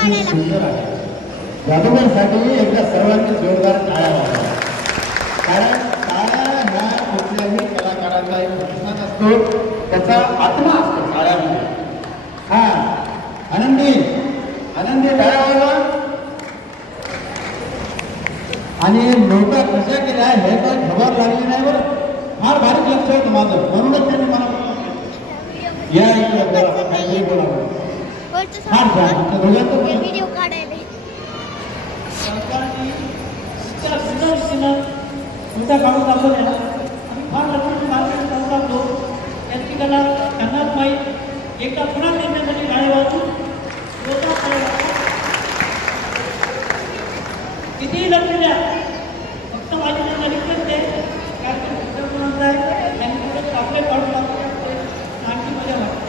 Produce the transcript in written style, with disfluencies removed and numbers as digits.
खूप सुंदर आहे. जादूगरसाठी एकदा सर्वांनी जोरदार टाळ्या वाजवा. कारण टाळ्या ह्या कुठल्याही कलाकाराचा एक प्रतिसाद असतो, त्याचा आत्मा असतो टाळ्यामध्ये. हा आनंदी आनंदी टाळ्या वाजवा. आणि नोटा कशा केल्या हे तर खबर लागली नाही बरं. फार बारीक लक्ष आहे माझं, म्हणूनच त्यांनी मला या इकडे बोला काहीतरी बोला. फार छान आमच्या दोघांचं व्हिडिओ काढायला सरकारने त्या विनोदीनं मोठ्या काढून दाखवले ना आणि फार लक्ष मार्केट चालू लागतो त्यांची कला त्यांनाच माहीत. एकदा पुन्हा त्यांच्यासाठी गाणे वाजून कितीही लक्ष द्या, फक्त माझी त्यांना रिक्वेस्ट आहे कारण आहे त्यांनी थोडं आपले काढून दाखवले आणखी मजा वाटते.